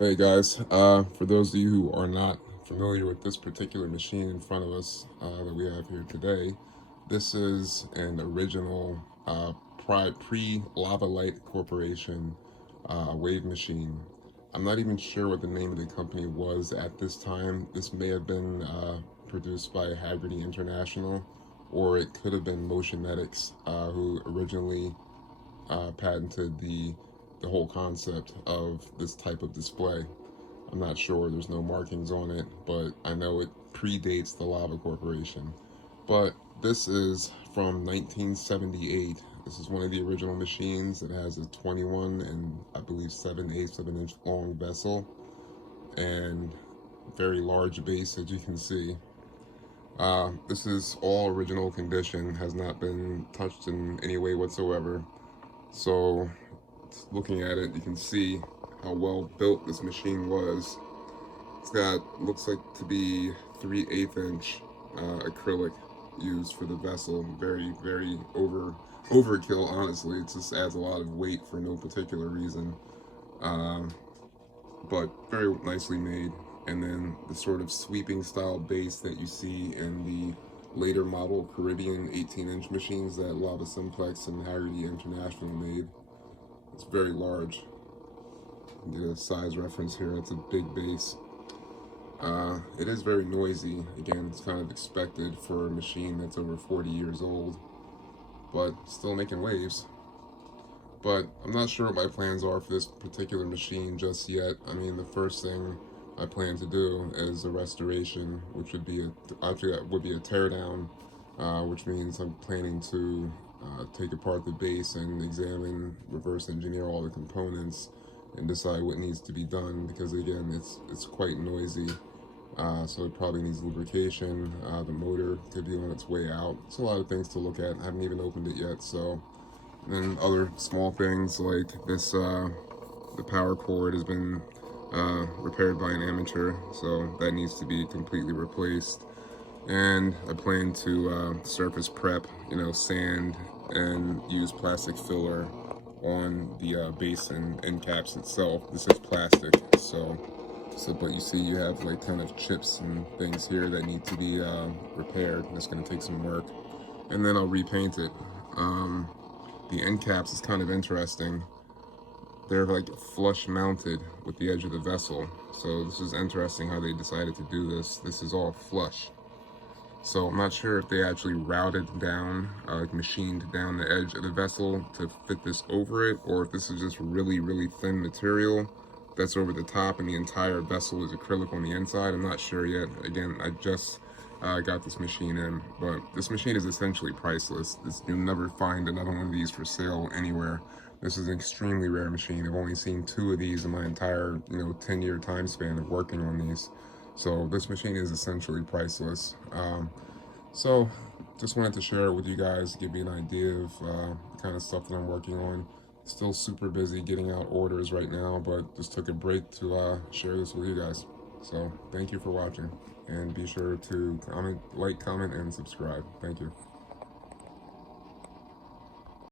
Hey guys, for those of you who are not familiar with this particular machine in front of us that we have here today, this is an original pre-Lava Light Corporation wave machine. I'm not even sure what the name of the company was at this time. This may have been produced by Haggerty International, or it could have been Motionetics, who originally patented the whole concept of this type of display. I'm not sure, there's no markings on it, but I know it predates the Lava Corporation. But this is from 1978. This is one of the original machines. It has a 21 and I believe 7/8 of an inch long vessel and very large base, as you can see. This is all original condition, has not been touched in any way whatsoever. So looking at it, you can see how well built this machine was. It's got, looks like to be 3/8 inch acrylic used for the vessel. Very overkill, honestly. It just adds a lot of weight for no particular reason. Um, but very nicely made. And then the sort of sweeping style base that you see in the later model Caribbean 18-inch machines that Lava Simplex and Haggerty International made. It's very large. Get a size reference here. It's a big base. It is very noisy. Again, it's kind of expected for a machine that's over 40 years old, but still making waves. But I'm not sure what my plans are for this particular machine just yet. I mean, the first thing I plan to do is a restoration, which would be actually that would be a teardown, which means I'm planning to take apart the base and examine, reverse engineer all the components, and decide what needs to be done. Because again, it's quite noisy. So it probably needs lubrication. The motor could be on its way out. It's a lot of things to look at. I haven't even opened it yet. So, and other small things like this, the power cord has been repaired by an amateur, so that needs to be completely replaced. And I plan to surface prep, sand and use plastic filler on the base and end caps itself. This is plastic, so but you see you have like kind of chips and things here that need to be repaired. That's going to take some work, and then I'll repaint it. The end caps is kind of interesting. They're like flush mounted with the edge of the vessel, so this is interesting how they decided to do this. This is all flush. So I'm not sure if they actually routed down, like machined down the edge of the vessel to fit this over it, or if this is just really thin material that's over the top and the entire vessel is acrylic on the inside. I'm not sure yet. Again, I just got this machine in, but this machine is essentially priceless. You'll never find another one of these for sale anywhere. This is an extremely rare machine. I've only seen 2 of these in my entire, 10-year time span of working on these. So this machine is essentially priceless. So just wanted to share it with you guys, give you an idea of the kind of stuff that I'm working on. Still super busy getting out orders right now, but just took a break to share this with you guys. So thank you for watching, and be sure to comment, like, comment, and subscribe. Thank you.